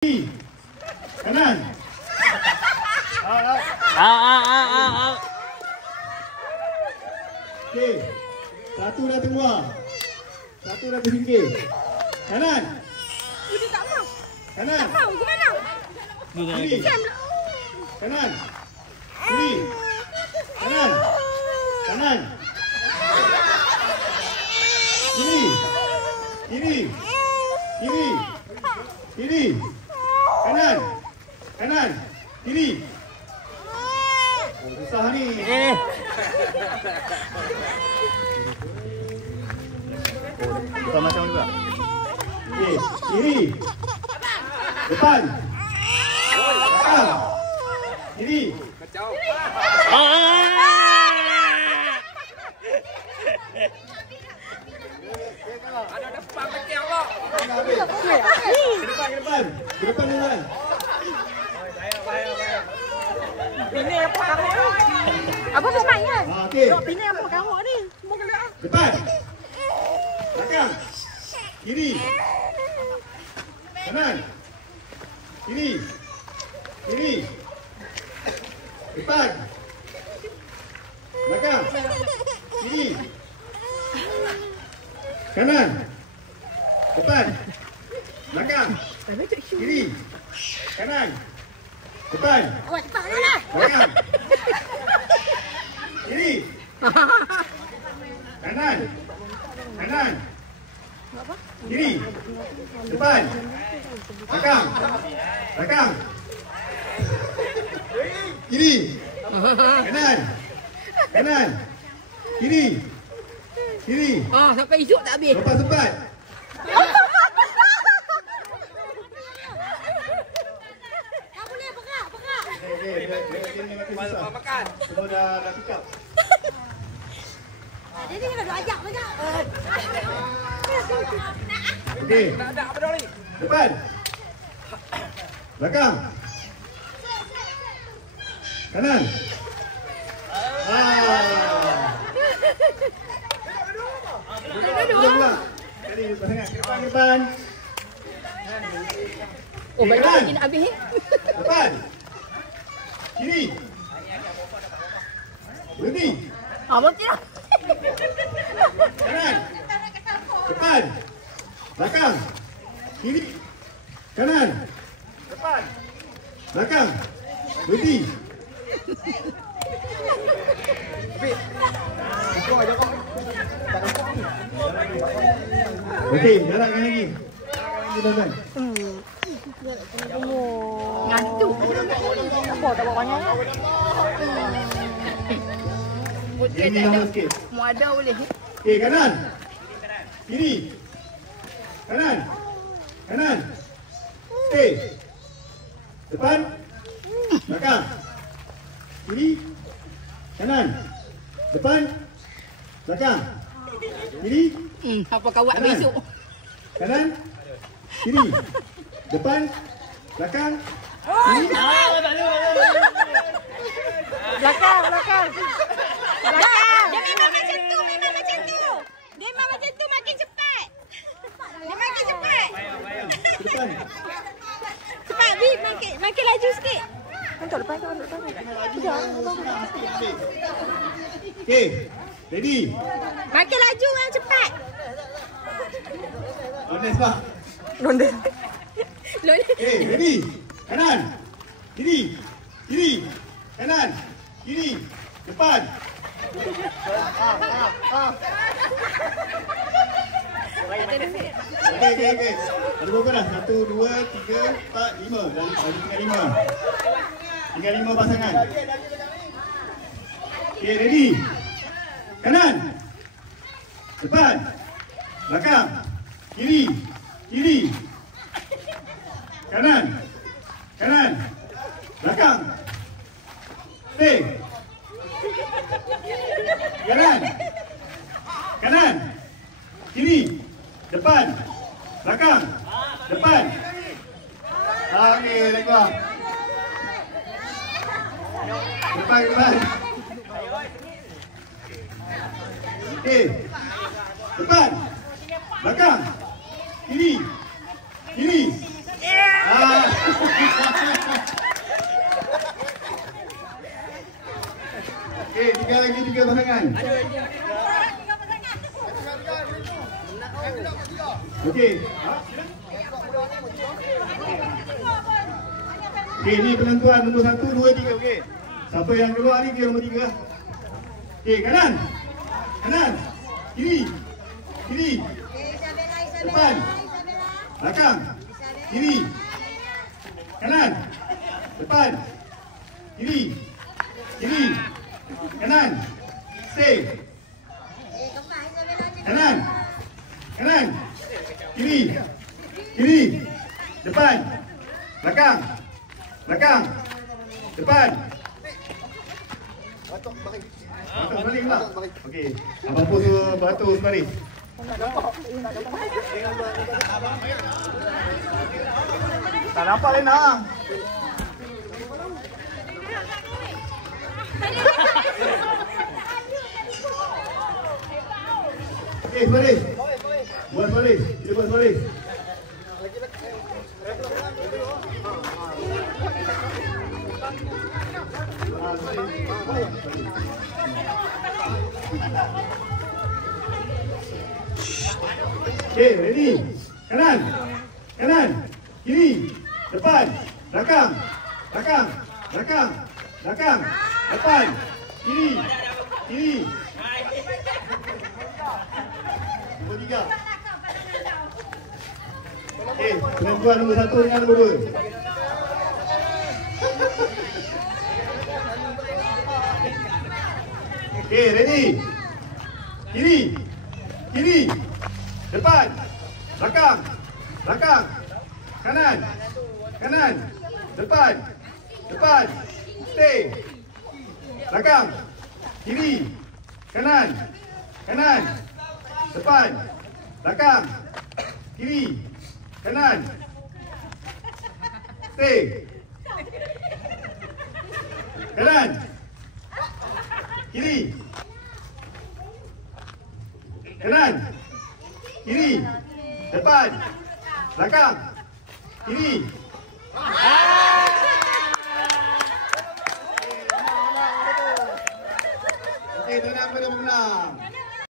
Kanan. Okey. Satu dah keluar. Satu dah tersingkir. Kanan. Dia tak mau. Kanan. Tak mau. Gimana? Kiri. Kanan. Kiri. Kanan. Kanan. Kiri. Kiri. Kiri. Kiri. Kanan. Kanan. Kiri. Oh, susah ni. Bukan macam juga. Okey, kiri. Depan. Belakang. Kiri. Ada depan kecil kok. Ke depan. Ke depan duluan. Ini apa kamu ni? Apa tu sebenarnya? Okey. Ini apa kamu ni? Mau kena. Depan. Belakang. Kiri. Kanan. Kiri. Kiri. Depan. Belakang. Kiri. Kanan. Depan. Belakang. Kiri. Kanan. Depan. Awak cepat lah. Belakang. Kiri. Kanan. Kanan. Kiri. Depan. Belakang. Belakang. Kiri. Kanan. Kanan. Kiri. Kiri. Sampai hidup tak habis. Sempat-sempat. Tak boleh perak. Makan. Semua dah pick up. Dia ni kena ajak banyak. Okey. Tak ada apa dah ni. Depan. Belakang. Kanan. Duduk pula. Kali depan sangat. Depan. Oh, Kiri, banyak kanan. lagi nak habis. Depan. Kiri. Berhenti. Berhenti lah. Kanan. Depan. Belakang. Kiri. Kanan. Depan. Belakang. Berhenti. Okey, jalankan lagi. Jalankan. Ngantuk. Apa tak buat banyak? Ini lama sikit. Mau ada boleh. Okey, kanan. Kiri. Kanan. Kanan. Okey. Depan. Belakang. Kiri. Kanan. Depan. Belakang. Kiri. Apa kawat Kanan. besok? Kanan. Kiri. Depan. Belakang. Kiri. Belakang. Dia memang macam tu. Dia memang macam tu makin cepat. Dia makin cepat. Ke depan. Cepat, Bi. Makin laju sikit. Untuk lepas tu. Okey. Ready. Makin laju yang cepat. Honest pak. Ronda. Okey, ready. Kanan. Kiri. Kiri. Kanan. Kiri. Depan. Okey. Ada berapa dah? 1, 2, 3, 4, 5. Dah tinggal 5. Tinggal 5 pasangan. Okey, ready. Kanan. Depan. Belakang. Kiri. Kiri. Kanan. Kanan. Belakang. Stay. Kanan. Kanan. Kiri. Depan. Belakang. Depan. Okey, lekor. Depan. Okey. Depan. Belakang. Kiri. Kiri. kanan. Okey. Okey, ni penentuan nombor 1, 2, 3. Okey. Siapa yang keluar ni dia nombor 3. Okey, kanan. Kanan. Kiri. Kiri. Depan. Belakang. Kiri. Kanan. Depan. Kiri. Kiri. Kanan. Stay. Kanan. Kanan. Kiri. Kiri. Depan. Belakang. Belakang. Depan. Batuk balik pula. Okey. Apa-apa tu batuk balik. Tak nampak Lena. Okey, balik. Buat balik. Dia buat balik. Okey, ready. Kanan. Kanan. Kiri. Depan. Belakang. Belakang. Belakang. Belakang. Depan. Kiri. Kiri. Nombor 3. Okey, penentuan nombor 1 dengan nombor 2. Okey, ready. Kiri. Kiri. Depan. Belakang. Belakang. Kanan. Kanan. Depan. Depan. Stay. Belakang. Kiri. Kanan. Kanan. Depan. Belakang. Kiri. Kanan. Stay. Kanan. Kiri. Kanan. Kiri. Depan. Belakang. Kiri. Okey, tenang pada menang.